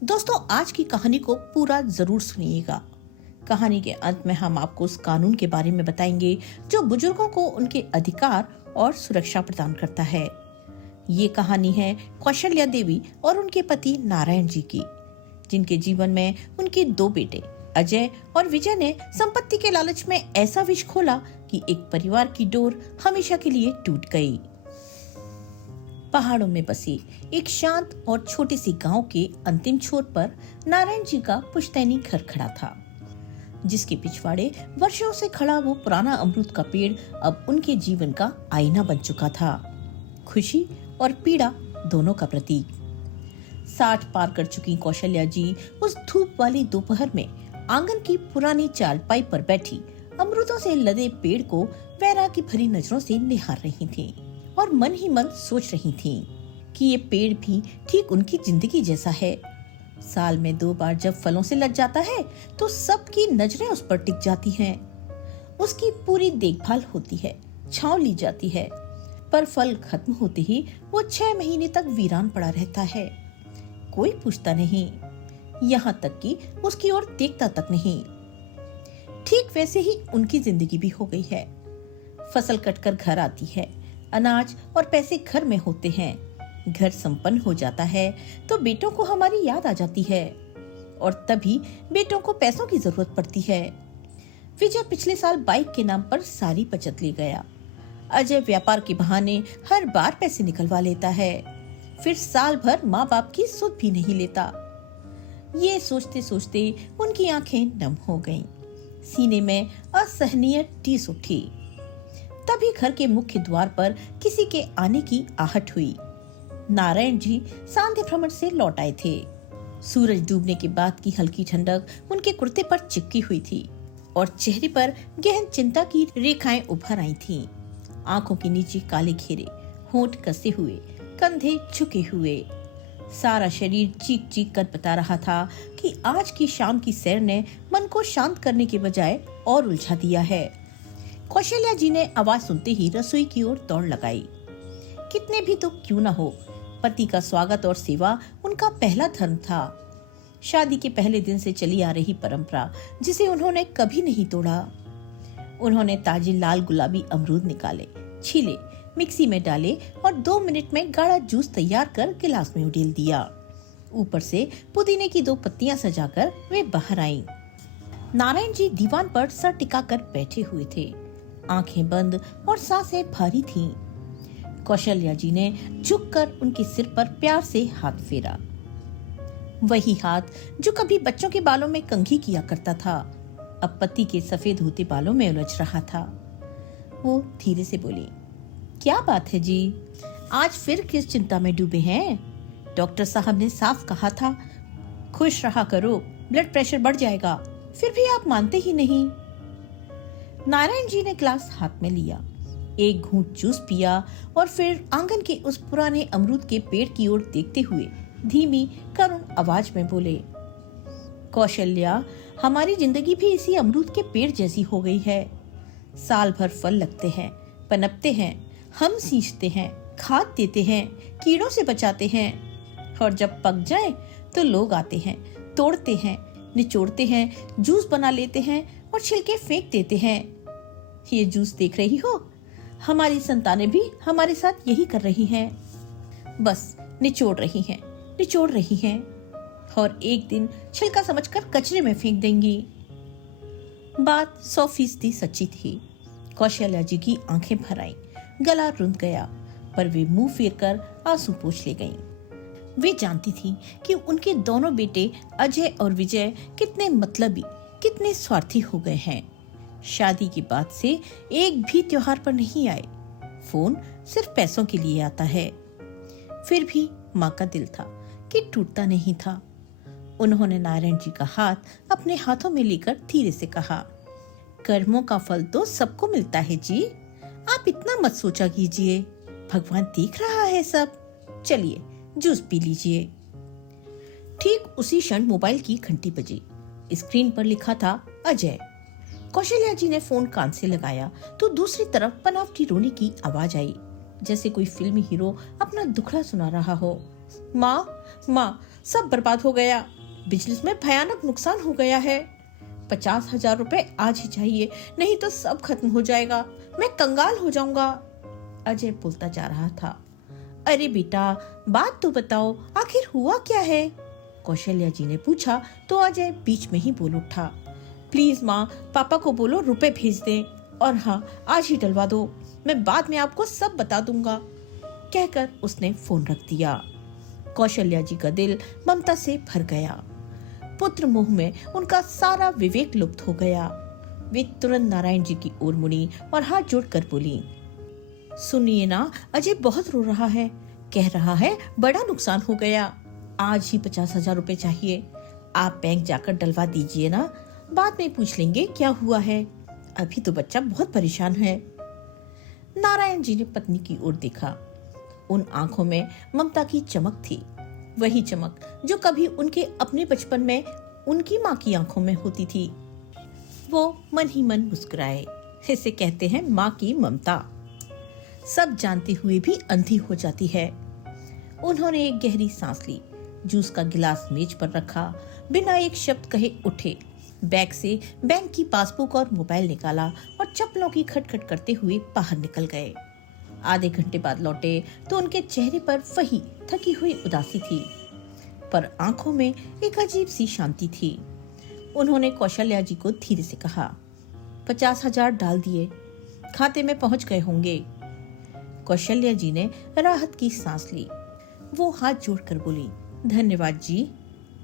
दोस्तों, आज की कहानी को पूरा जरूर सुनिएगा। कहानी के अंत में हम आपको उस कानून के बारे में बताएंगे जो बुजुर्गों को उनके अधिकार और सुरक्षा प्रदान करता है। ये कहानी है कौशल्या देवी और उनके पति नारायण जी की, जिनके जीवन में उनके दो बेटे अजय और विजय ने संपत्ति के लालच में ऐसा विष खोला कि एक परिवार की डोर हमेशा के लिए टूट गई। पहाड़ों में बसी एक शांत और छोटी सी गांव के अंतिम छोर पर नारायण जी का पुश्तैनी घर खड़ा था, जिसके पिछवाड़े वर्षों से खड़ा वो पुराना अमरूद का पेड़ अब उनके जीवन का आईना बन चुका था, खुशी और पीड़ा दोनों का प्रतीक। 60 पार कर चुकी कौशल्या जी उस धूप वाली दोपहर में आंगन की पुरानी चारपाई पर बैठी अमरूदों से लदे पेड़ को वैरागी भरी नजरों से निहार रही थी और मन ही मन सोच रही थी कि ये पेड़ भी ठीक उनकी जिंदगी जैसा है। साल में 2 बार जब फलों से लग जाता है तो सबकी नजरें उस पर टिक जाती हैं। उसकी पूरी देखभाल होती है, छांव ली जाती है, पर फल खत्म होते ही वो 6 महीने तक वीरान पड़ा रहता है। कोई पूछता नहीं, यहाँ तक कि उसकी ओर देखता तक नहीं। ठीक वैसे ही उनकी जिंदगी भी हो गई है। फसल कटकर घर आती है, अनाज और पैसे घर में होते हैं। घर संपन्न हो जाता है तो बेटों को हमारी याद आ जाती है और तभी बेटों को पैसों की जरूरत पड़ती है। विजय पिछले साल बाइक के नाम पर सारी बचत ले गया। अजय व्यापार के बहाने हर बार पैसे निकलवा लेता है, फिर साल भर माँ बाप की सुध भी नहीं लेता। ये सोचते सोचते उनकी आंखें नम हो गईं। सीने में असहनीय टीस उठी। तभी घर के मुख्य द्वार पर किसी के आने की आहट हुई। नारायण जी सांध्य भ्रमण से लौट आए थे। सूरज डूबने के बाद की हल्की ठंडक उनके कुर्ते पर चिपकी हुई थी और चेहरे पर गहन चिंता की रेखाएं उभर आई थीं। आंखों के नीचे काले घेरे, होंठ कसे हुए, कंधे झुके हुए, सारा शरीर चीख चीख कर बता रहा था कि आज की शाम की सैर ने मन को शांत करने के बजाय और उलझा दिया है। कौशल्या जी ने आवाज सुनते ही रसोई की ओर दौड़ लगाई। कितने भी तो क्यों न हो, पति का स्वागत और सेवा उनका पहला धर्म था। शादी के पहले दिन से चली आ रही परंपरा जिसे उन्होंने कभी नहीं तोड़ा। उन्होंने ताजे लाल गुलाबी अमरूद निकाले, छीले, मिक्सी में डाले और 2 मिनट में गाढ़ा जूस तैयार कर गिलास में उड़ेल दिया। ऊपर से पुदीने की 2 पत्तियां सजाकर वे बाहर आईं। नारायण जी दीवान पर सर टिकाकर बैठे हुए थे, आंखें बंद और सांसें भारी थीं। कौशल्या जी ने झुककर उनके सिर पर प्यार से हाथ फेरा। वही हाथ जो कभी बच्चों के बालों में कंघी किया करता था, अब पति के सफेद होते बालों में उलझ रहा था। वो धीरे से बोली, क्या बात है जी, आज फिर किस चिंता में डूबे हैं? डॉक्टर साहब ने साफ कहा था खुश रहा करो, ब्लड प्रेशर बढ़ जाएगा, फिर भी आप मानते ही नहीं। नारायण जी ने ग्लास हाथ में लिया, एक घूंट जूस पिया और फिर आंगन के उस पुराने अमरूद के पेड़ की ओर देखते हुए धीमी करुण आवाज में बोले, कौशल्या, हमारी जिंदगी भी इसी अमरूद के पेड़ जैसी हो गई है। साल भर फल लगते हैं, पनपते हैं, हम सींचते हैं, खाद देते हैं, कीड़ों से बचाते हैं, और जब पक जाए तो लोग आते हैं, तोड़ते हैं, निचोड़ते हैं, जूस बना लेते हैं और छिलके फेंक देते हैं। ये जूस देख रही हो, हमारी संतानें भी हमारे साथ यही कर रही हैं। बस निचोड़ रही हैं, निचोड़ रही हैं और एक दिन छिलका समझकर कचरे में फेंक देंगी। बात 100% सच्ची थी। कौशल्या जी की आंखें भर आईं, गला रुंध गया, पर वे मुंह फेरकर आंसू पोंछ ले गईं। वे जानती थी कि उनके दोनों बेटे अजय और विजय कितने मतलबी, कितने स्वार्थी हो गए हैं। शादी के बाद से एक भी त्योहार पर नहीं आए। फोन सिर्फ पैसों के लिए आता है। फिर भी माँ का दिल था कि टूटता नहीं था। उन्होंने नारायण जी का हाथ अपने हाथों में लेकर धीरे से कहा, कर्मों का फल तो सबको मिलता है जी, आप इतना मत सोचा कीजिए, भगवान देख रहा है सब। चलिए जूस पी लीजिए। ठीक उसी क्षण मोबाइल की घंटी बजी। स्क्रीन पर लिखा था अजय। कौशल्या जी ने फोन कान से लगाया तो दूसरी तरफ बनावटी रोने की आवाज आई, जैसे कोई फिल्मी हीरो अपना दुखड़ा सुना रहा हो। माँ, माँ, सब बर्बाद हो गया, बिजनेस में भयानक नुकसान हो गया है। 50,000 रुपए आज ही चाहिए, नहीं तो सब खत्म हो जाएगा, मैं कंगाल हो जाऊंगा। अजय बोलता जा रहा था। अरे बेटा, बात तो बताओ, आखिर हुआ क्या है? कौशल्या जी ने पूछा तो अजय बीच में ही बोल उठा। प्लीज माँ, पापा को बोलो रुपए भेज दें, और हाँ, आज ही डलवा दो, मैं बाद में आपको सब बता दूंगा, कहकर उसने फोन रख दिया। कौशल्या जी का दिल ममता से भर गया। पुत्र मोह में उनका सारा विवेक लुप्त हो गया। वे तुरंत नारायण जी की ओर मुड़ी और हाथ जोड़कर बोली, सुनिए ना, अजय बहुत रो रहा है, कह रहा है बड़ा नुकसान हो गया, आज ही 50,000 रुपए चाहिए। आप बैंक जाकर डलवा दीजिए ना, बाद में पूछ लेंगे क्या हुआ है, अभी तो बच्चा बहुत परेशान है। नारायण जी ने पत्नी की ओर देखा। उन आंखों में ममता की चमक थी, वही चमक जो कभी उनके अपने बचपन में उनकी माँ की आंखों में होती थी। वो मन ही मन मुस्कुराए। इसे कहते हैं माँ की ममता, सब जानते हुए भी अंधी हो जाती है। उन्होंने एक गहरी सांस ली, जूस का गिलास मेज पर रखा, बिना एक शब्द कहे उठे, बैग से बैंक की पासबुक और मोबाइल निकाला और चप्पलों की खटखट करते हुए बाहर निकल गए। आधे घंटे बाद लौटे तो उनके चेहरे पर वही थकी हुई उदासी थी, पर आंखों में एक अजीब सी शांति थी। उन्होंने कौशल्या जी को धीरे से कहा, 50,000 डाल दिए, खाते में पहुंच गए होंगे। कौशल्या जी ने राहत की सांस ली। वो हाथ जोड़कर बोली, धन्यवाद जी,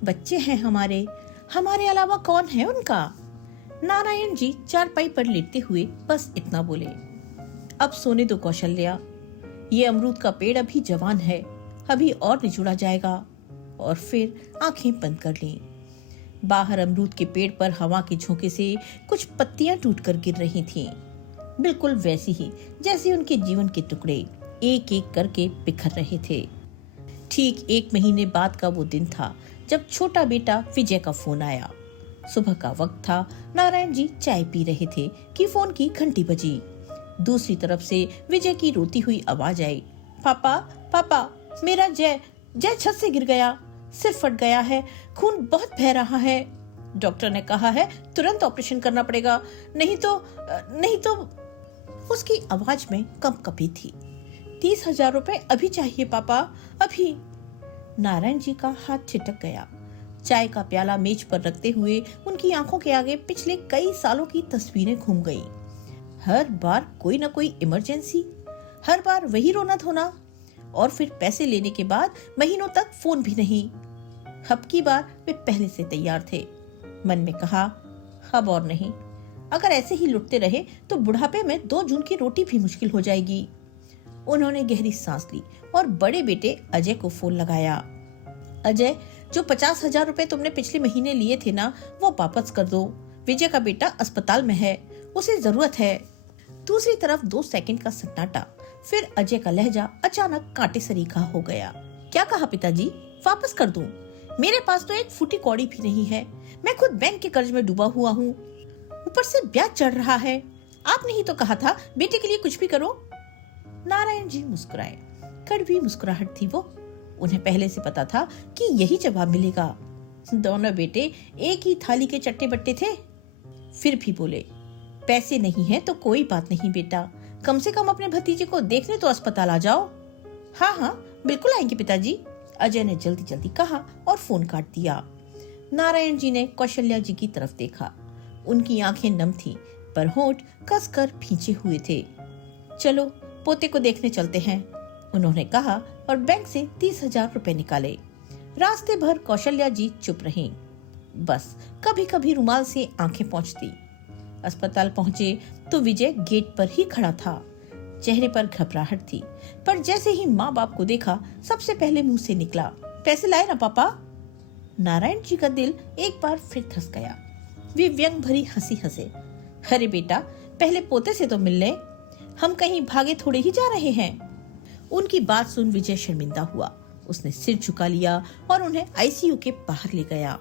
बच्चे हैं हमारे अलावा कौन है उनका? नारायण जी चारपाई पर लेटते हुए बस इतना बोले, अब सोने दो कौशल्या, ये अमरूद का पेड़ अभी जवान है, अभी और निचुड़ा जाएगा। और फिर आंखें बंद कर ली। बाहर अमरूद के पेड़ पर हवा के झोंके से कुछ पत्तियां टूटकर गिर रही थीं, बिल्कुल वैसी ही जैसे उनके जीवन के टुकड़े एक एक करके बिखर रहे थे। ठीक 1 महीने बाद का वो दिन था जब छोटा बेटा विजय का फोन आया। सुबह का वक्त था, नारायण जी चाय पी रहे थे कि फोन की घंटी बजी। दूसरी तरफ से विजय की रोती हुई आवाज आई, पापा पापा, मेरा जय छत से गिर गया, सिर फट गया है, खून बहुत बह रहा है, डॉक्टर ने कहा है तुरंत ऑपरेशन करना पड़ेगा, नहीं तो। उसकी आवाज में कंपकपी थी। 30,000 रुपए अभी चाहिए पापा, अभी। नारायण जी का हाथ छिटक गया। चाय का प्याला मेज पर रखते हुए उनकी आंखों के आगे पिछले कई सालों की तस्वीरें घूम गईं। हर बार कोई न कोई इमरजेंसी, हर बार वही रोना धोना, और फिर पैसे लेने के बाद महीनों तक फोन भी नहीं। अब की बार वे पहले से तैयार थे। मन में कहा, अब और नहीं, अगर ऐसे ही लुटते रहे तो बुढ़ापे में 2 जून की रोटी भी मुश्किल हो जाएगी। उन्होंने गहरी सांस ली और बड़े बेटे अजय को फोन लगाया। अजय, जो 50,000 रुपए तुमने पिछले महीने लिए थे ना, वो वापस कर दो। विजय का बेटा अस्पताल में है, उसे जरूरत है। दूसरी तरफ 2 सेकंड का सन्नाटा, फिर अजय का लहजा अचानक कांटे सरीखा हो गया। क्या कहा पिताजी? वापस कर दूं? मेरे पास तो एक फूटी कौड़ी भी नहीं है, मैं खुद बैंक के कर्ज में डूबा हुआ हूँ, ऊपर से ब्याज चढ़ रहा है। आपने ही तो कहा था बेटे के लिए कुछ भी करो। नारायण जी मुस्कुराए, कड़वी मुस्कुराहट थी वो। उन्हें पहले से पता था कि यही जवाब मिलेगा। दोनों बेटे एक ही थाली के चट्टे बट्टे थे। फिर भी बोले, पैसे नहीं है तो कोई बात नहीं बेटा, कम से कम अपने भतीजे को देखने तो अस्पताल आ जाओ। हाँ हाँ, बिल्कुल आएंगे पिताजी, अजय ने जल्दी जल्दी कहा और फोन काट दिया। नारायण जी ने कौशल्या जी की तरफ देखा। उनकी आंखें नम थीं, पर होंठ कसकर भींचे हुए थे। चलो पोते को देखने चलते हैं, उन्होंने कहा और बैंक से 30,000 रुपए निकाले। रास्ते भर कौशल्या जी चुप रहीं। बस कभी कभी रुमाल से आंखें पोंछती। अस्पताल पहुंचे तो विजय गेट पर ही खड़ा था। चेहरे पर घबराहट थी, पर जैसे ही माँ बाप को देखा सबसे पहले मुंह से निकला, पैसे लाए ना पापा? नारायण जी का दिल एक बार फिर धस गया। वे व्यंग भरी हंसी हंसे। अरे बेटा, पहले पोते से तो मिल ले, हम कहीं भागे थोड़े ही जा रहे हैं। उनकी बात सुन विजय शर्मिंदा हुआ। उसने सिर झुका लिया और उन्हें आईसीयू के बाहर ले गया।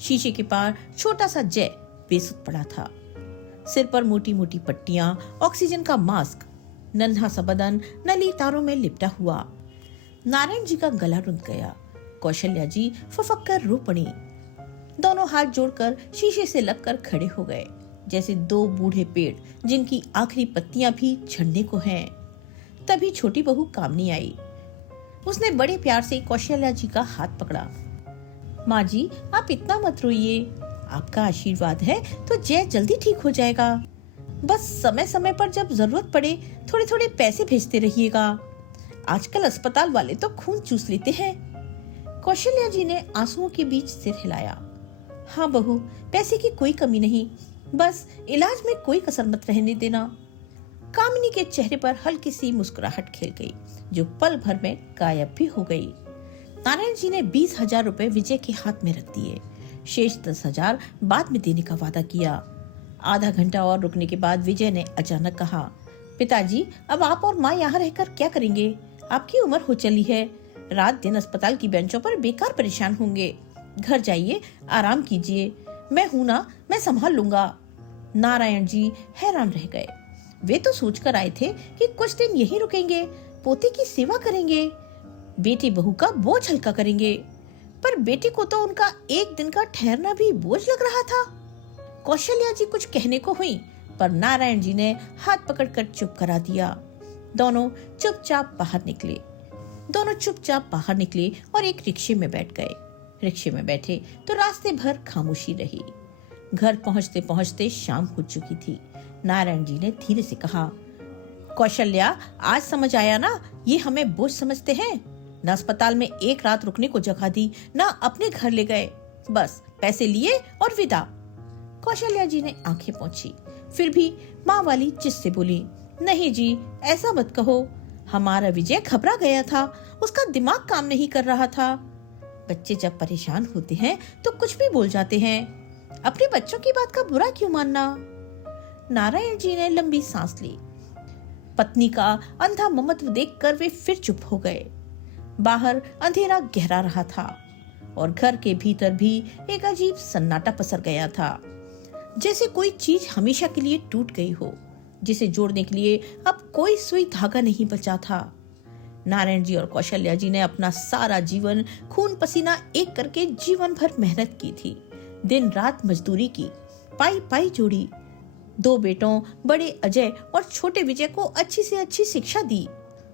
शीशे के पार छोटा सा जय बेसुध पड़ा था। सिर पर मोटी मोटी पट्टियां, ऑक्सीजन का मास्क, नन्हा सा बदन नली तारों में लिपटा हुआ। नारायण जी का गला रुंध गया। कौशल्या जी फफक कर रो पड़ी। दोनों हाथ जोड़कर शीशे से लगकर खड़े हो गए, जैसे दो बूढ़े पेड़ जिनकी आखिरी पत्तियां भी झड़ने को हैं। तभी छोटी बहू कामनी आई। उसने बड़े प्यार से कौशल्या जी का हाथ पकड़ा। माँ जी, आप इतना मत रोइए, आपका आशीर्वाद है तो जय जल्दी ठीक हो जाएगा। बस समय समय पर जब जरूरत पड़े थोड़े थोड़े पैसे भेजते रहिएगा। आजकल अस्पताल वाले तो खून चूस लेते हैं। कौशल्या जी ने आंसुओं के बीच सिर हिलाया। हाँ बहू, पैसे की कोई कमी नहीं, बस इलाज में कोई कसर मत रहने देना। कामिनी के चेहरे पर हल्की सी मुस्कुराहट खेल गई, जो पल भर में गायब भी हो गई। नारायण जी ने 20,000 रुपए विजय के हाथ में रख दिए। शेष 10,000 बाद में देने का वादा किया। आधा घंटा और रुकने के बाद विजय ने अचानक कहा, पिताजी, अब आप और माँ यहाँ रहकर क्या करेंगे? आपकी उम्र हो चली है, रात दिन अस्पताल की बेंचों पर बेकार परेशान होंगे। घर जाइए, आराम कीजिए, मैं हूं ना, मैं संभाल लूंगा। नारायण जी हैरान रह गए। वे तो सोचकर आए थे कि कुछ दिन यहीं रुकेंगे, पोते की सेवा करेंगे, बेटी बहू का बोझ हल्का करेंगे, पर बेटी को तो उनका एक दिन का ठहरना भी बोझ लग रहा था। कौशल्या जी कुछ कहने को हुई, पर नारायण जी ने हाथ पकड़कर चुप करा दिया। दोनों चुपचाप बाहर निकले और एक रिक्शे में बैठ गए। रिक्शे में बैठे तो रास्ते भर खामोशी रही। घर पहुंचते पहुंचते शाम हो चुकी थी। नारायण जी ने धीरे से कहा, कौशल्या, आज समझ आया ना, ये हमें बोझ समझते हैं। न अस्पताल में एक रात रुकने को जगह दी, न अपने घर ले गए, बस पैसे लिए और विदा। कौशल्या जी ने आंखें पोंछी, फिर भी माँ वाली चित से बोली, नहीं जी, ऐसा मत कहो, हमारा विजय घबरा गया था, उसका दिमाग काम नहीं कर रहा था। बच्चे जब परेशान होते हैं तो कुछ भी बोल जाते हैं, अपने बच्चों की बात का बुरा क्यों मानना। नारायण जी ने लंबी सांस ली। पत्नी का अंधा ममत्व देखकर वे फिर चुप हो गए। बाहर अंधेरा गहरा रहा था और घर के भीतर भी एक अजीब सन्नाटा पसर गया था, जैसे कोई चीज हमेशा के लिए टूट गई हो, जिसे जोड़ने के लिए अब कोई सुई धागा नहीं बचा था। नारायण जी और कौशल्या जी ने अपना सारा जीवन खून पसीना एक करके जीवन भर मेहनत की थी, दिन रात मजदूरी की, पाई पाई जोड़ी। 2 बेटों बड़े अजय और छोटे विजय को अच्छी से अच्छी शिक्षा दी,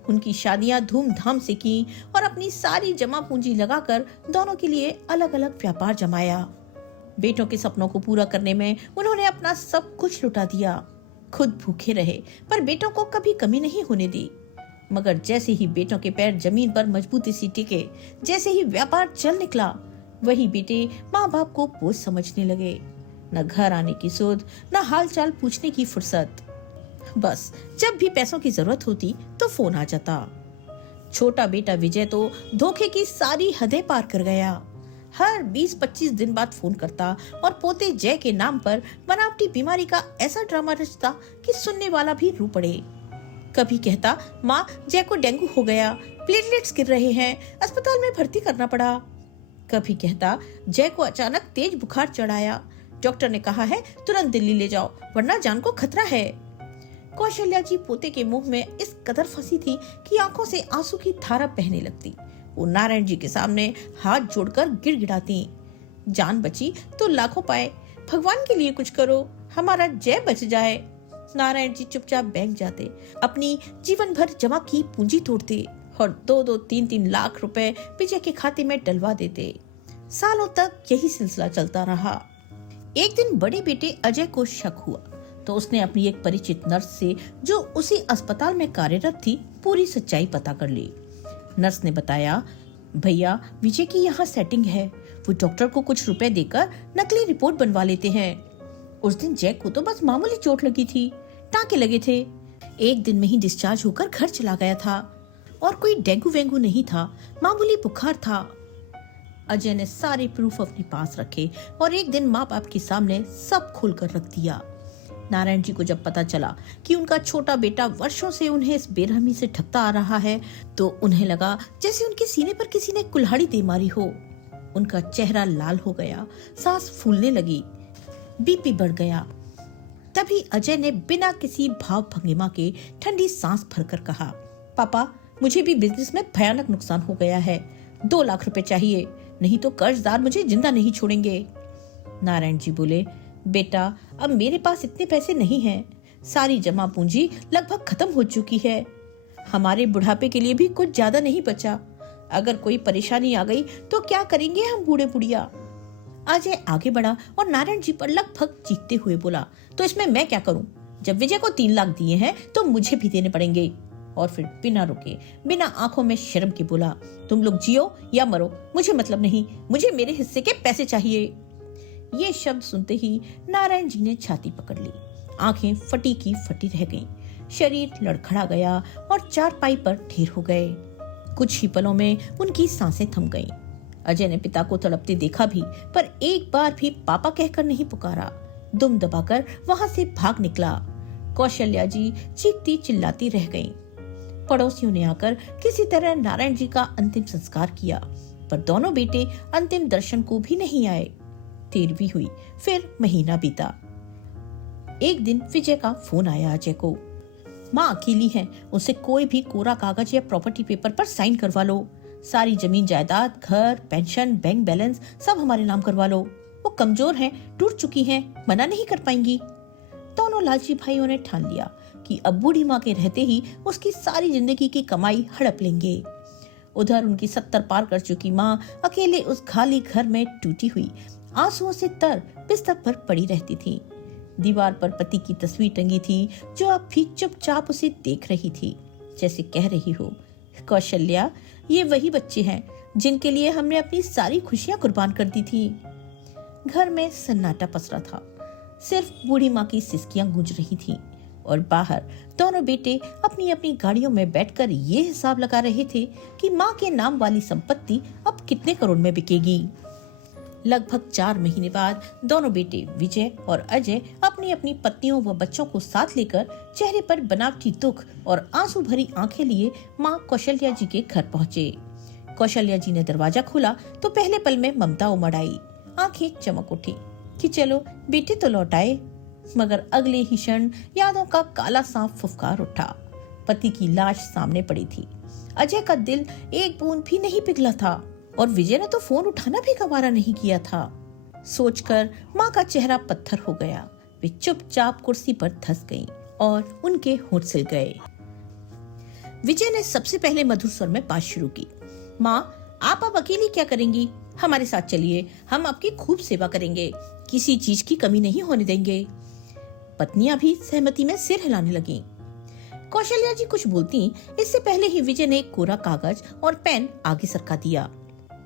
उनकी शादियां धूमधाम से की और अपनी सारी जमा पूंजी लगाकर दोनों के लिए अलग अलग व्यापार जमाया। बेटों के सपनों को पूरा करने में उन्होंने अपना सब कुछ लुटा दिया। खुद भूखे रहे पर बेटों को कभी कमी नहीं होने दी। मगर जैसे ही बेटों के पैर जमीन पर मजबूती से टिके, जैसे ही व्यापार चल निकला, वही बेटे माँ बाप को बोझ समझने लगे। न घर आने की सुध, न हाल चाल पूछने की फुर्सत। बस जब भी पैसों की जरूरत होती तो फोन आ जाता। छोटा बेटा विजय तो धोखे की सारी हदें पार कर गया। हर 20-25 दिन बाद फोन करता और पोते जय के नाम पर बनावटी बीमारी का ऐसा ड्रामा रचता कि सुनने वाला भी रो पड़े। कभी कहता, माँ, जय को डेंगू हो गया, प्लेटलेट्स गिर रहे हैं, अस्पताल में भर्ती करना पड़ा। कभी कहता, जय को अचानक तेज बुखार चढ़ाया, डॉक्टर ने कहा है तुरंत दिल्ली ले जाओ वरना जान को खतरा है। कौशल्या जी पोते के मुंह में इस कदर फंसी थी कि आंखों से आंसू की धारा बहने लगती। वो नारायण जी के सामने हाथ जोड़कर गिड़गिड़ाती, जान बची तो लाखों पाए, भगवान के लिए कुछ करो, हमारा जय बच जाए। नारायण जी चुपचाप बैंक जाते, अपनी जीवन भर जमा की पूंजी तोड़ते और 2-2, 3-3 लाख रुपए विजय के खाते में डलवा देते। सालों तक यही सिलसिला चलता रहा। एक दिन बड़े बेटे अजय को शक हुआ तो उसने अपनी एक परिचित नर्स से, जो उसी अस्पताल में कार्यरत थी, पूरी सच्चाई पता कर ली। नर्स ने बताया, भैया, विजय की यहाँ सेटिंग है, वो डॉक्टर को कुछ रुपए देकर नकली रिपोर्ट बनवा लेते हैं। उस दिन जय को तो बस मामूली चोट लगी थी, टाँके लगे थे, एक दिन में ही डिस्चार्ज होकर घर चला गया था और कोई डेंगू वेंगू नहीं था, मामूली बुखार था। अजय ने सारे प्रूफ अपने पास रखे और एक दिन माँ बाप के सामने सब खोल कर रख दिया। नारायण जी को जब पता चला कि उनका छोटा बेटा वर्षों से उन्हें इस बेरहमी से ठगता आ रहा है, तो उन्हें लगा जैसे उनके सीने पर किसी ने कुल्हाड़ी दे मारी हो। उनका चेहरा लाल हो गया, सांस फूलने लगी, बीपी बढ़ गया। तभी अजय ने बिना किसी भाव भंगिमा के ठंडी सांस भरकर कहा, पापा, मुझे भी बिजनेस में भयानक नुकसान हो गया है, 2 लाख रुपए चाहिए, नहीं तो कर्जदार मुझे जिंदा नहीं छोड़ेंगे। नारायण जी बोले, बेटा अब मेरे पास इतने पैसे नहीं हैं, सारी जमा पूंजी लगभग खत्म हो चुकी है, हमारे बुढ़ापे के लिए भी कुछ ज्यादा नहीं बचा, अगर कोई परेशानी आ गई तो क्या करेंगे हम बूढ़े बुढ़िया। अजय आगे बढ़ा और नारायण जी पर लगभग चीखते हुए बोला, तो इसमें मैं क्या करूं? जब विजय को 3 लाख दिए हैं तो मुझे भी देने पड़ेंगे। और फिर बिना रुके, बिना आंखों में शर्म के बोला, तुम लोग जियो या मरो, मुझे मतलब नहीं, मुझे मेरे हिस्से के पैसे चाहिए। ये शब्द सुनते ही नारायण जी ने छाती पकड़ ली, आंखें फटी की फटी रह गईं, शरीर लड़खड़ा गया और चारपाई पर ढेर हो गए। कुछ ही पलों में उनकी सांसें थम गईं। अजय ने पिता को तड़पते देखा भी, पर एक बार भी पापा कहकर नहीं पुकारा। दुम दबाकर वहां से भाग निकला। कौशल्या जी चीखती चिल्लाती रह गईं। पड़ोसियों ने आकर किसी तरह नारायण जी का अंतिम संस्कार किया, पर दोनों बेटे अंतिम दर्शन को भी नहीं आए। देर भी हुई, फिर महीना बीता। एक दिन विजय का फोन आया अजय को। माँ अकेली है, उसे कोई भी कोरा कागज या प्रॉपर्टी पेपर पर साइन करवा लो, सारी जमीन जायदाद, घर, पेंशन, बैंक बैलेंस सब हमारे नाम करवा लो। वो कमजोर हैं, टूट चुकी हैं, मना नहीं कर पाएंगी। दोनों लालची भाइयों ने ठान लिया कि अब बूढ़ी माँ के रहते ही उसकी सारी जिंदगी की कमाई हड़प लेंगे। उधर उनकी 70 पार कर चुकी माँ अकेले उस खाली घर में टूटी हुई, आंसुओं से तर बिस्तर पर पड़ी रहती थी। दीवार पर पति की तस्वीर टंगी थी, जो अब भी चुपचाप उसे देख रही थी, जैसे कह रही हो, कौशल्या, ये वही बच्चे हैं जिनके लिए हमने अपनी सारी खुशियां कुर्बान कर दी थी। घर में सन्नाटा पसरा था, सिर्फ बूढ़ी माँ की सिसकियां गूंज रही थीं और बाहर दोनों बेटे अपनी अपनी गाड़ियों में बैठकर ये हिसाब लगा रहे थे कि माँ के नाम वाली संपत्ति अब कितने करोड़ में बिकेगी। लगभग 4 महीने बाद दोनों बेटे विजय और अजय अपनी अपनी पत्नियों व बच्चों को साथ लेकर चेहरे पर बनावटी दुख और आंसू भरी आंखें लिए माँ कौशल्या जी के घर पहुँचे। कौशल्या जी ने दरवाजा खोला तो पहले पल में ममता उमड़ आई, आंखें चमक उठी कि चलो बेटे तो लौट आए। मगर अगले ही क्षण यादों का काला सांप फुफकार उठा। पति की लाश सामने पड़ी थी। अजय का दिल एक बूंद भी नहीं पिघला था और विजय ने तो फोन उठाना भी गवारा नहीं किया था। सोचकर माँ का चेहरा पत्थर हो गया। वे चुपचाप कुर्सी पर धंस गईं और उनके होंठ सिल गए। विजय ने सबसे पहले मधुर स्वर में बात शुरू की, माँ आप अब अकेली क्या करेंगी? हमारे साथ चलिए, हम आपकी खूब सेवा करेंगे, किसी चीज की कमी नहीं होने देंगे। पत्नियां भी सहमति में सिर हिलाने लगीं। कौशल्या जी कुछ बोलती इससे पहले ही विजय ने एक कोरा कागज और पेन आगे सरका दिया।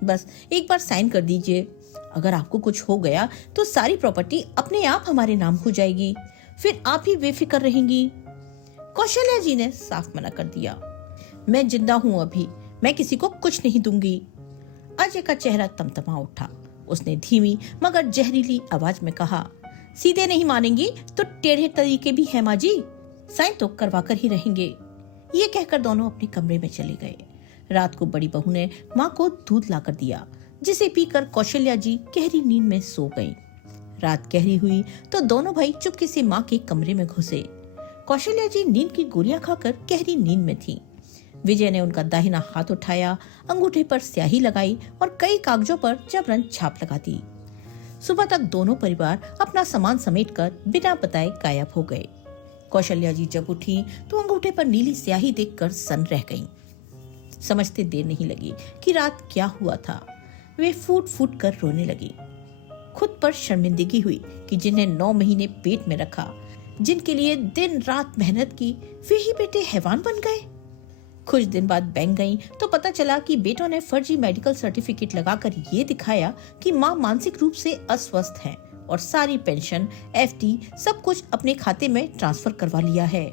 बस एक बार साइन कर दीजिए, अगर आपको कुछ हो गया तो सारी प्रॉपर्टी अपने आप हमारे नाम हो जाएगी, फिर आप ही बेफिक्र रहेंगी। कौशल्या जी ने साफ मना कर दिया, मैं जिंदा हूँ अभी, मैं किसी को कुछ नहीं दूंगी। अजय का चेहरा तमतमा उठा। उसने धीमी मगर जहरीली आवाज में कहा, सीधे नहीं मानेंगी तो टेढ़े तरीके भी है माँ जी, साइन तो करवा कर ही रहेंगे। ये कहकर दोनों अपने कमरे में चले गए। रात को बड़ी बहू ने माँ को दूध लाकर दिया, जिसे पीकर कौशल्या जी गहरी नींद में सो गईं। रात गहरी हुई तो दोनों भाई चुपके से माँ के कमरे में घुसे। कौशल्या जी नींद की गोलियां खाकर गहरी नींद में थीं। विजय ने उनका दाहिना हाथ उठाया, अंगूठे पर स्याही लगाई और कई कागजों पर जबरन छाप लगा दी। सुबह तक दोनों परिवार अपना सामान समेटकर बिना बताए गायब हो गए। कौशल्या जी जब उठी तो अंगूठे पर नीली स्याही देखकर सन्न रह गईं। समझते देर नहीं लगी कि रात क्या हुआ था। वे फूट फूट कर रोने लगी। खुद पर शर्मिंदगी हुई कि जिन्हें 9 महीने पेट में रखा, जिनके लिए दिन रात मेहनत की, वे ही बेटे हैवान बन गए। कुछ दिन बाद बैंक गईं तो पता चला कि बेटों ने फर्जी मेडिकल सर्टिफिकेट लगाकर ये दिखाया कि माँ मानसिक रूप से अस्वस्थ है और सारी पेंशन, एफडी सब कुछ अपने खाते में ट्रांसफर करवा लिया है।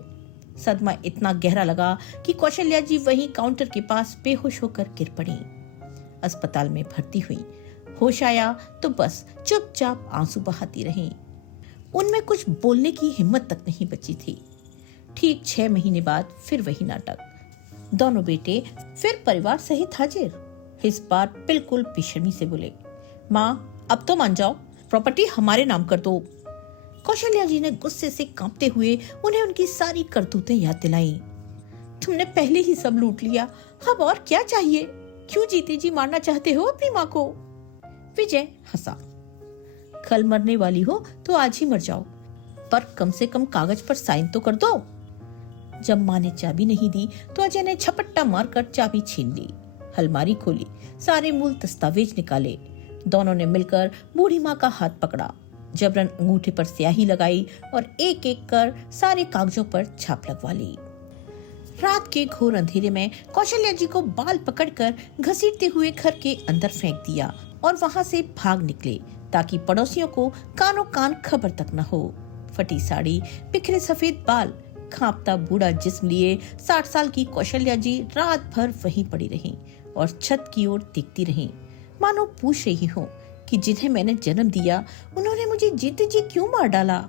सदमा इतना गहरा लगा कि कौशल्या जी वहीं काउंटर के पास बेहोश होकर गिर पड़ी। अस्पताल में भर्ती हुई। होश आया तो बस चुपचाप आंसू बहाती रहीं। उनमें कुछ बोलने की हिम्मत तक नहीं बची थी। ठीक 6 महीने बाद फिर वही नाटक। दोनों बेटे फिर परिवार सहित हाजिर। इस बार बिल्कुल बेशर्मी से बोले, माँ अब तो मान जाओ, प्रॉपर्टी हमारे नाम कर दो। कौशल्या जी ने गुस्से से कांपते हुए उन्हें उनकी सारी करतूतें याद दिलाईं। तुमने पहले ही सब लूट लिया, अब और क्या चाहिए? क्यों जीते जी मारना चाहते हो अपनी माँ को? विजय हंसा। कल मरने वाली हो तो आज ही मर जाओ, पर कम से कम कागज पर साइन तो कर दो। जब माँ ने चाबी नहीं दी तो अजय ने झपट्टा मारकर चाबी छीन ली, अलमारी खोली, सारे मूल दस्तावेज निकाले। दोनों ने मिलकर बूढ़ी माँ का हाथ पकड़ा, जबरन अंगूठे पर स्याही लगाई और एक एक कर सारे कागजों पर छाप लगवा ली। रात के घोर अंधेरे में कौशल्या जी को बाल पकड़कर घसीटते हुए घर के अंदर फेंक दिया और वहां से भाग निकले, ताकि पड़ोसियों को कानों कान खबर तक न हो। फटी साड़ी, बिखरे सफेद बाल, कांपता बूढ़ा जिस्म लिए 60 साल की कौशल्या जी रात भर वहीं पड़ी रहीं और छत की ओर देखती रहीं, मानो पूछ रही हो कि जिन्हें मैंने जन्म दिया उन्होंने मुझे जीते जी क्यों मार डाला।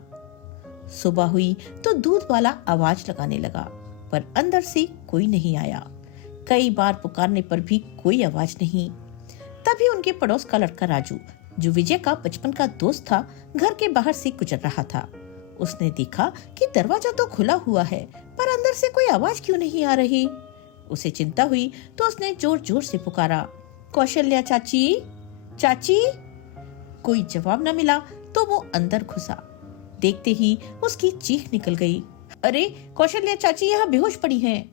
सुबह हुई तो दूध वाला आवाज लगाने लगा, पर अंदर से कोई नहीं आया। कई बार पुकारने पर भी कोई आवाज नहीं। तभी उनके पड़ोस का लड़का राजू, जो विजय का बचपन का दोस्त था, घर के बाहर से गुजर रहा था। उसने देखा कि दरवाजा तो खुला हुआ है, पर अंदर से कोई आवाज क्यों नहीं आ रही। उसे चिंता हुई तो उसने जोर जोर से पुकारा, कौशल्या चाची, चाची। कोई जवाब न मिला तो वो अंदर घुसा। देखते ही उसकी चीख निकल गई, अरे कौशल्या चाची यहाँ बेहोश पड़ी हैं।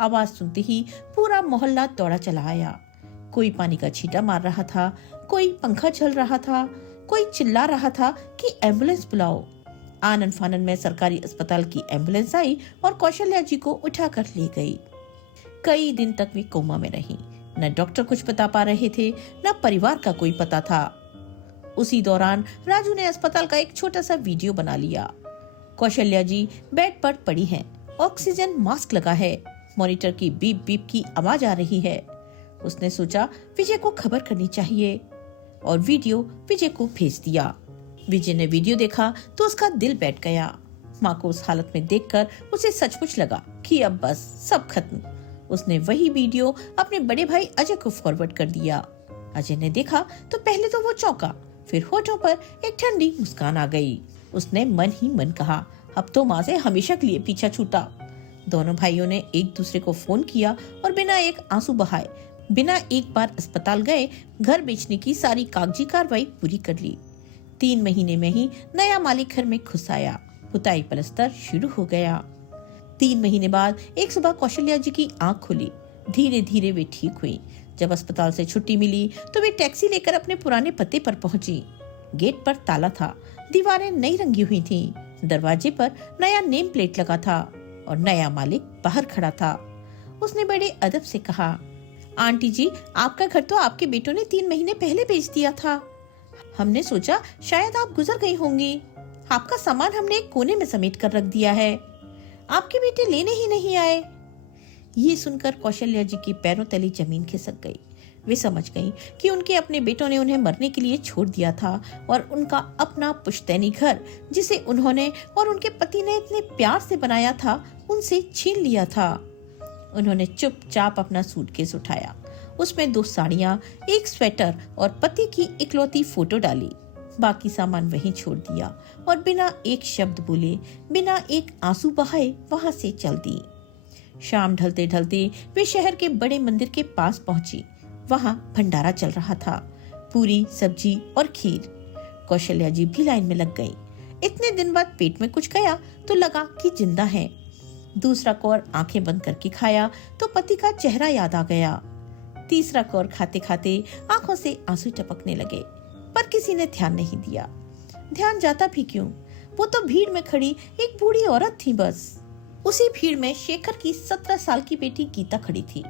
आवाज सुनते ही पूरा मोहल्ला दौड़ा चला आया। कोई पानी का छींटा मार रहा था, कोई पंखा चल रहा था, कोई चिल्ला रहा था कि एम्बुलेंस बुलाओ। आनन फानन में सरकारी अस्पताल की एम्बुलेंस आई और कौशल्या जी को उठाकर ले गई। कई दिन तक वे कोमा में रहीं। न डॉक्टर कुछ बता पा रहे थे, न परिवार का कोई पता था। उसी दौरान राजू ने अस्पताल का एक छोटा सा वीडियो बना लिया। कौशल्या जी बेड पर पड़ी हैं, ऑक्सीजन मास्क लगा है, मॉनिटर की बीप बीप की आवाज आ रही है। उसने सोचा विजय को खबर करनी चाहिए और वीडियो विजय को भेज दिया। विजय ने वीडियो देखा तो उसका दिल बैठ गया। माँ को उस हालत में देखकर उसे सचमुच लगा कि अब बस सब खत्म। उसने वही वीडियो अपने बड़े भाई अजय को फॉरवर्ड कर दिया। अजय ने देखा तो पहले तो वो चौंका, फिर होठों पर एक ठंडी मुस्कान आ गई। उसने मन ही मन कहा, अब तो माँ से हमेशा के लिए पीछा छूटा। दोनों भाइयों ने एक दूसरे को फोन किया और बिना एक आंसू बहाए, बिना एक बार अस्पताल गए, घर बेचने की सारी कागजी कार्रवाई पूरी कर ली। 3 महीने में ही नया मालिक घर में घुस आया। पुताई पलस्तर शुरू हो गया। 3 महीने बाद एक सुबह कौशल्या जी की आंख खुली। धीरे धीरे वे ठीक हुई। जब अस्पताल से छुट्टी मिली तो वे टैक्सी लेकर अपने पुराने पते पर पहुंची। गेट पर ताला था, दीवारें नई रंगी हुई थीं, दरवाजे पर नया नेम प्लेट लगा था और नया मालिक बाहर खड़ा था। उसने बड़े अदब से कहा, आंटी जी, आपका घर तो आपके बेटों ने 3 महीने पहले बेच दिया था। हमने सोचा शायद आप गुजर गई होंगी। आपका सामान हमने एक कोने में समेट कर रख दिया है। आपके बेटे लेने ही नहीं आए। ये सुनकर कौशल्या जी के पैरों तले जमीन खिसक गई। वे समझ गईं कि उनके अपने बेटों ने उन्हें मरने के लिए छोड़ दिया था और उनका अपना पुश्तैनी घर, जिसे उन्होंने और उनके पति ने इतने प्यार से बनाया था, उनसे छीन लिया था। उन्होंने चुपचाप अपना सूटकेस उठाया। उसमें 2 साड़ियां, एक स्वेटर और पति की इकलौती फोटो डाली। बाकी सामान वहीं छोड़ दिया और बिना एक शब्द बोले, बिना एक आंसू बहाए वहां से चल दी। शाम ढलते ढलते वे शहर के बड़े मंदिर के पास पहुंची। वहां भंडारा चल रहा था, पूरी, सब्जी और खीर। कौशल्या जी भी लाइन में लग गई। इतने दिन बाद पेट में कुछ गया तो लगा कि जिंदा है। दूसरा कौर आंखें बंद करके खाया तो पति का चेहरा याद आ गया। तीसरा कौर खाते खाते आंखों से आंसू टपकने लगे, पर किसी ने ध्यान नहीं दिया। ध्यान जाता भी क्यों, वो तो भीड़ में खड़ी एक बूढ़ी औरत थी बस। उसी भीड़ में शेखर की 17 साल की बेटी गीता खड़ी थी।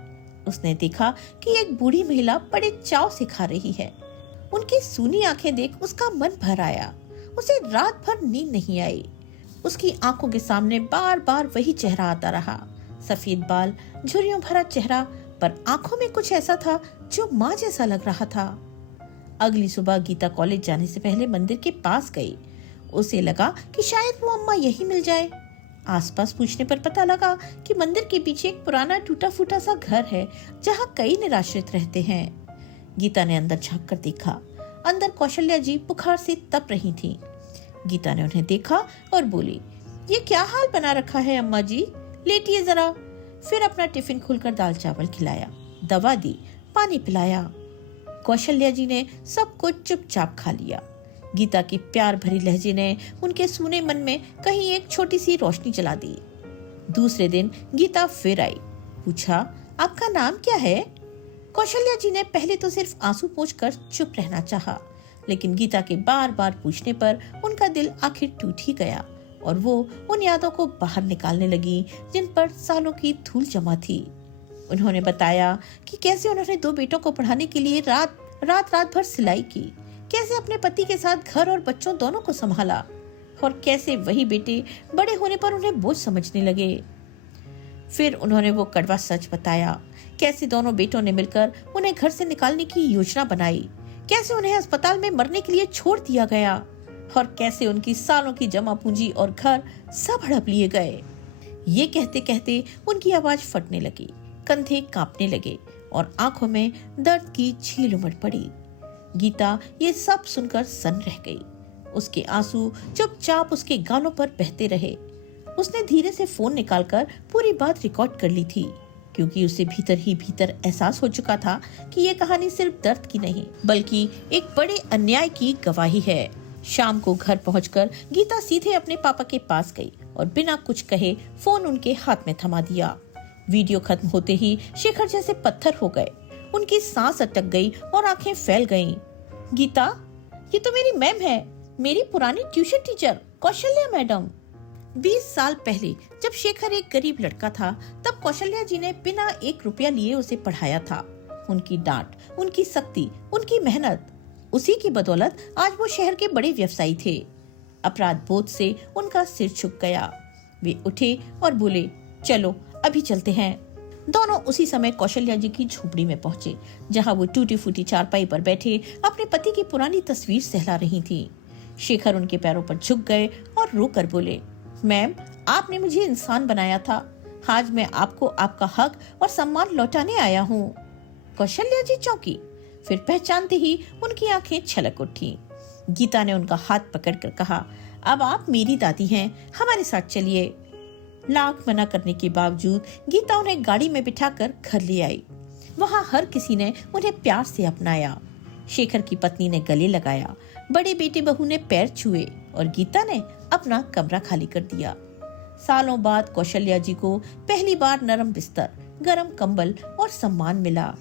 उसने देखा कि एक बूढ़ी महिला बड़े चाव से खा रही है। उनकी सूनी आंखें देख उसका मन भर आया। उसे रात भर नींद नहीं आई। उसकी आंखों के सामने बार बार वही चेहरा आता रहा। सफेद बाल, झुर्रियों भरा चेहरा, पर आंखों में कुछ ऐसा था जो माँ जैसा लग रहा था। अगली सुबह गीता कॉलेज जाने से पहले मंदिर के पास गई। उसे लगा कि शायद वो अम्मा यही मिल जाए। आसपास पूछने पर पता लगा कि मंदिर के पीछे एक पुराना टूटा फूटा सा घर है, जहाँ कई निराश्रित रहते हैं। गीता ने अंदर झांक कर देखा। अंदर कौशल्या जी बुखार से तप रही थीं। गीता ने उन्हें देखा और बोली, ये क्या हाल बना रखा है अम्मा जी, लेटिए जरा। फिर अपना टिफिन खोलकर दाल चावल खिलाया, दवा दी, पानी पिलाया। कौशल्या जी ने सब कुछ चुपचाप खा लिया। गीता की प्यार भरी लहजे ने उनके सूने मन में कहीं एक छोटी सी रोशनी जला दी। दूसरे दिन गीता फिर आई। पूछा, आपका नाम क्या है? कौशल्या जी ने पहले तो सिर्फ आंसू पोंछकर चुप रहना चाहा, लेकिन गीता के बार बार पूछने पर उनका दिल आखिर टूट ही गया और वो उन यादों को बाहर निकालने लगी जिन पर सालों की धूल जमा थी। उन्होंने बताया कि कैसे उन्होंने 2 बेटों को पढ़ाने के लिए रात भर सिलाई की, कैसे अपने पति के साथ घर और बच्चों दोनों को संभाला और कैसे वही बेटे बड़े होने पर उन्हें बोझ समझने लगे। फिर उन्होंने वो कड़वा सच बताया, कैसे दोनों बेटों ने मिलकर उन्हें घर से निकालने की योजना बनाई, कैसे उन्हें अस्पताल में मरने के लिए छोड़ दिया गया और कैसे उनकी सालों की जमा पूंजी और घर सब हड़प लिए गए। ये कहते कहते उनकी आवाज फटने लगी, कंधे कांपने लगे और आंखों में दर्द की झील उमड़ पड़ी। गीता ये सब सुनकर सन्न रह गई। उसके आंसू चुपचाप उसके गालों पर बहते रहे। उसने धीरे से फोन निकालकर पूरी बात रिकॉर्ड कर ली थी, क्योंकि उसे भीतर ही भीतर एहसास हो चुका था कि ये कहानी सिर्फ दर्द की नहीं बल्कि एक बड़े अन्याय की गवाही है। शाम को घर पहुंचकर गीता सीधे अपने पापा के पास गई और बिना कुछ कहे फोन उनके हाथ में थमा दिया। वीडियो खत्म होते ही शेखर जैसे पत्थर हो गए। उनकी सांस अटक गई और आंखें फैल गईं। गीता, ये तो मेरी मैम है, मेरी पुरानी ट्यूशन टीचर कौशल्या मैडम। 20 साल पहले जब शेखर एक गरीब लड़का था, तब कौशल्या जी ने बिना 1 रुपया लिए उसे पढ़ाया था। उनकी डांट, उनकी सख्ती, उनकी मेहनत, उसी की बदौलत आज वो शहर के बड़े व्यवसायी थे। अपराध बोध से उनका सिर झुक गया। वे उठे और बोले, चलो अभी चलते हैं। दोनों उसी समय कौशल्या जी की झोपड़ी में पहुंचे, जहां वो टूटी फूटी चारपाई पर बैठे अपने पति की पुरानी तस्वीर सहला रही थी। शेखर उनके पैरों पर झुक गए और रोकर बोले, मैम, आपने मुझे इंसान बनाया था, आज मैं आपको आपका हक और सम्मान लौटाने आया हूँ। कौशल्या जी चौंकी, फिर पहचानते ही उनकी आंखें छलक उठी। गीता ने उनका हाथ पकड़कर कहा, अब आप मेरी दादी हैं, हमारे साथ चलिए। लाख मना करने के बावजूद गीता उन्हें गाड़ी में बिठाकर घर ले आई। वहाँ हर किसी ने उन्हें प्यार से अपनाया। शेखर की पत्नी ने गले लगाया, बड़े बेटे बहू ने पैर छुए और गीता ने अपना कमरा खाली कर दिया। सालों बाद कौशल्या जी को पहली बार नरम बिस्तर, गरम कंबल और सम्मान मिला।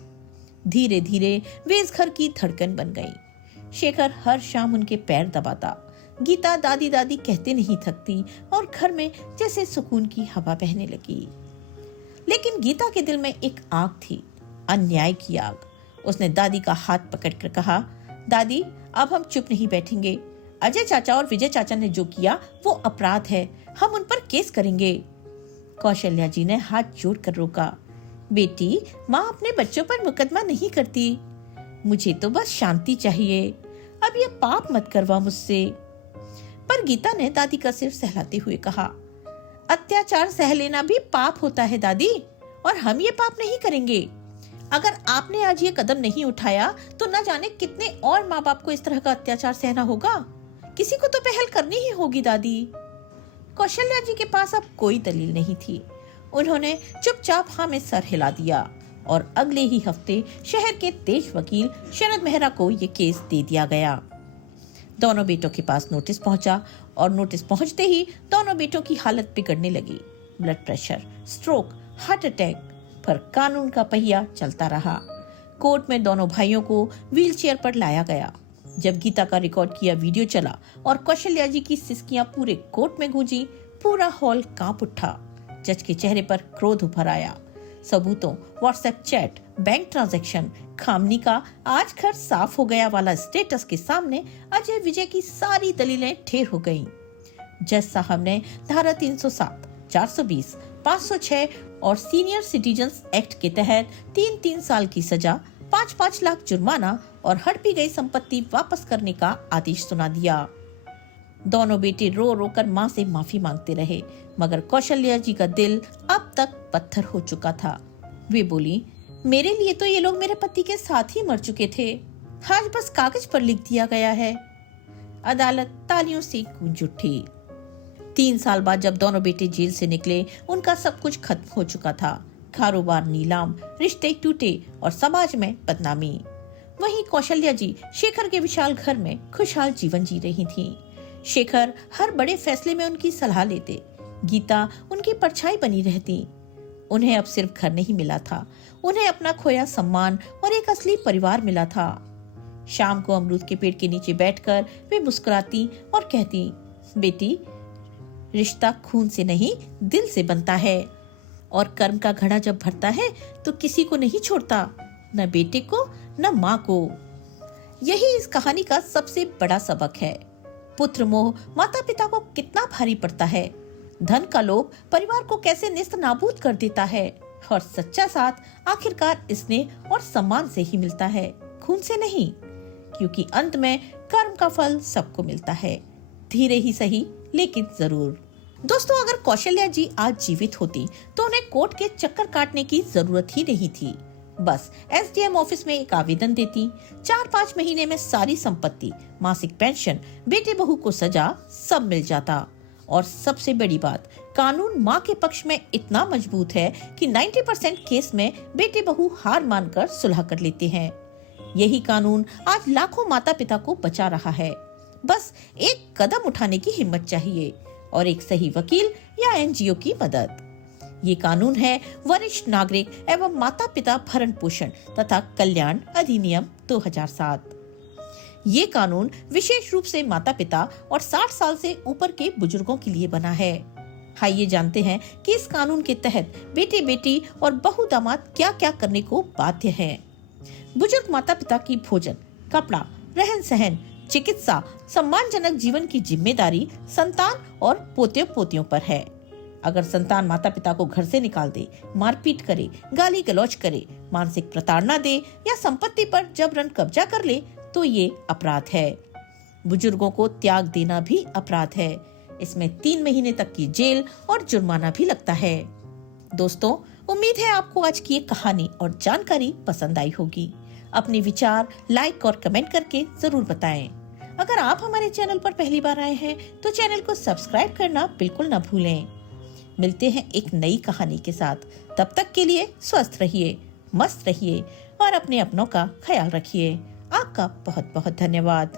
धीरे धीरे वे इस घर की धड़कन बन गई। शेखर हर शाम उनके पैर दबाता। गीता दादी दादी कहते नहीं थकती और घर में जैसे सुकून की हवा बहने लगी। लेकिन गीता के दिल में एक आग थी, अन्याय की आग। उसने दादी का हाथ पकड़कर कहा, दादी, अब हम चुप नहीं बैठेंगे। अजय चाचा और विजय चाचा ने जो किया वो अपराध है, हम उन पर केस करेंगे। कौशल्या जी ने हाथ जोड़कर रोका, बेटी, माँ अपने बच्चों पर मुकदमा नहीं करती, मुझे तो बस शांति चाहिए, अब ये पाप मत करवा मुझसे। पर गीता ने दादी का सिर सहलाते हुए कहा, अत्याचार सह लेना भी पाप होता है दादी, और हम ये पाप नहीं करेंगे। अगर आपने आज ये कदम नहीं उठाया तो न जाने कितने और माँ बाप को इस तरह का अत्याचार सहना होगा। किसी को तो पहल करनी ही होगी दादी। कौशल्या जी के पास अब कोई दलील नहीं थी। उन्होंने चुपचाप हाँ में सर हिला दिया और अगले ही हफ्ते शहर के तेज वकील शरद मेहरा को ये केस दे दिया गया। दोनों बेटों के पास नोटिस पहुंचा और नोटिस पहुंचते ही दोनों बेटों की हालत बिगड़ने लगी। Blood pressure, stroke, heart attack, पर कानून का पहिया चलता रहा। कोर्ट में दोनों भाइयों को व्हीलचेयर पर लाया गया। जब गीता का रिकॉर्ड किया वीडियो चला और कौशल्या जी की सिसकियां पूरे कोर्ट में गूंजी, पूरा हॉल कांप उठा। जज के चेहरे पर क्रोध उभर आया। सबूतों, व्हाट्सएप चैट, बैंक ट्रांजैक्शन, खामनी का आज घर साफ हो गया वाला स्टेटस के सामने अजय विजय की सारी दलीलें ढेर हो गईं। जज साहब ने धारा 307, 420, 506 और सीनियर सिटीजन्स एक्ट के तहत 3-3 साल की सजा, 5-5 लाख जुर्माना और हड़पी गई संपत्ति वापस करने का आदेश सुना दिया। दोनों बेटे रो रो कर माँ से माफी मांगते रहे, मगर कौशल्या जी का दिल अब तक पत्थर हो चुका था। वे बोली, मेरे लिए तो ये लोग मेरे पति के साथ ही मर चुके थे, आज बस कागज पर लिख दिया गया है। अदालत तालियों से गूंज उठी। 3 साल बाद जब दोनों बेटे जेल से निकले, उनका सब कुछ खत्म हो चुका था। कारोबार नीलाम, रिश्ते टूटे और समाज में बदनामी। वहीं कौशल्या जी शेखर के विशाल घर में खुशहाल जीवन जी रही थीं। शेखर हर बड़े फैसले में उनकी सलाह लेते। गीता उनकी परछाई बनी रहती। उन्हें अब सिर्फ घर नहीं मिला था, उन्हें अपना खोया सम्मान और एक असली परिवार मिला था। शाम को अमरूद के पेड़ के नीचे बैठकर वे मुस्कुराती और कहती, बेटी, रिश्ता खून से नहीं दिल से बनता है, और कर्म का घड़ा जब भरता है तो किसी को नहीं छोड़ता, न बेटे को न माँ को। यही इस कहानी का सबसे बड़ा सबक है। पुत्र मोह माता पिता को कितना भारी पड़ता है। धन का लोभ परिवार को कैसे निस्त नाबूद कर देता है, और सच्चा साथ आखिरकार स्नेह और सम्मान से ही मिलता है, खून से नहीं, क्योंकि अंत में कर्म का फल सबको मिलता है, धीरे ही सही लेकिन जरूर। दोस्तों, अगर कौशल्या जी आज जीवित होती तो उन्हें कोर्ट के चक्कर काटने की जरूरत ही नहीं थी। बस एसडीएम ऑफिस में एक आवेदन देती, 4-5 महीने में सारी संपत्ति, मासिक पेंशन, बेटे बहू को सजा, सब मिल जाता। और सबसे बड़ी बात, कानून माँ के पक्ष में इतना मजबूत है कि 90% केस में बेटे बहू हार मानकर सुलह कर लेते हैं। यही कानून आज लाखों माता पिता को बचा रहा है। बस एक कदम उठाने की हिम्मत चाहिए और एक सही वकील या एनजीओ की मदद। ये कानून है वरिष्ठ नागरिक एवं माता पिता भरण पोषण तथा कल्याण अधिनियम 2007। ये कानून विशेष रूप से माता पिता और 60 साल से ऊपर के बुजुर्गों के लिए बना है। आइए जानते हैं कि इस कानून के तहत बेटे बेटी और बहू दामाद क्या क्या करने को बाध्य हैं। बुजुर्ग माता पिता की भोजन, कपड़ा, रहन सहन, चिकित्सा, सम्मानजनक जीवन की जिम्मेदारी संतान और पोते पोतियों पर है। अगर संतान माता पिता को घर से निकाल दे, मारपीट करे, गाली गलौज करे, मानसिक प्रताड़ना दे या संपत्ति पर जबरन कब्जा कर ले तो ये अपराध है। बुजुर्गों को त्याग देना भी अपराध है। इसमें 3 महीने तक की जेल और जुर्माना भी लगता है। दोस्तों, उम्मीद है आपको आज की ये कहानी और जानकारी पसंद आई होगी। अपने विचार लाइक और कमेंट करके जरूर बताएं। अगर आप हमारे चैनल पर पहली बार आए हैं तो चैनल को सब्सक्राइब करना बिल्कुल न भूलें। मिलते हैं एक नई कहानी के साथ। तब तक के लिए स्वस्थ रहिए, मस्त रहिए और अपने अपनों का ख्याल रखिए। आपका बहुत बहुत धन्यवाद।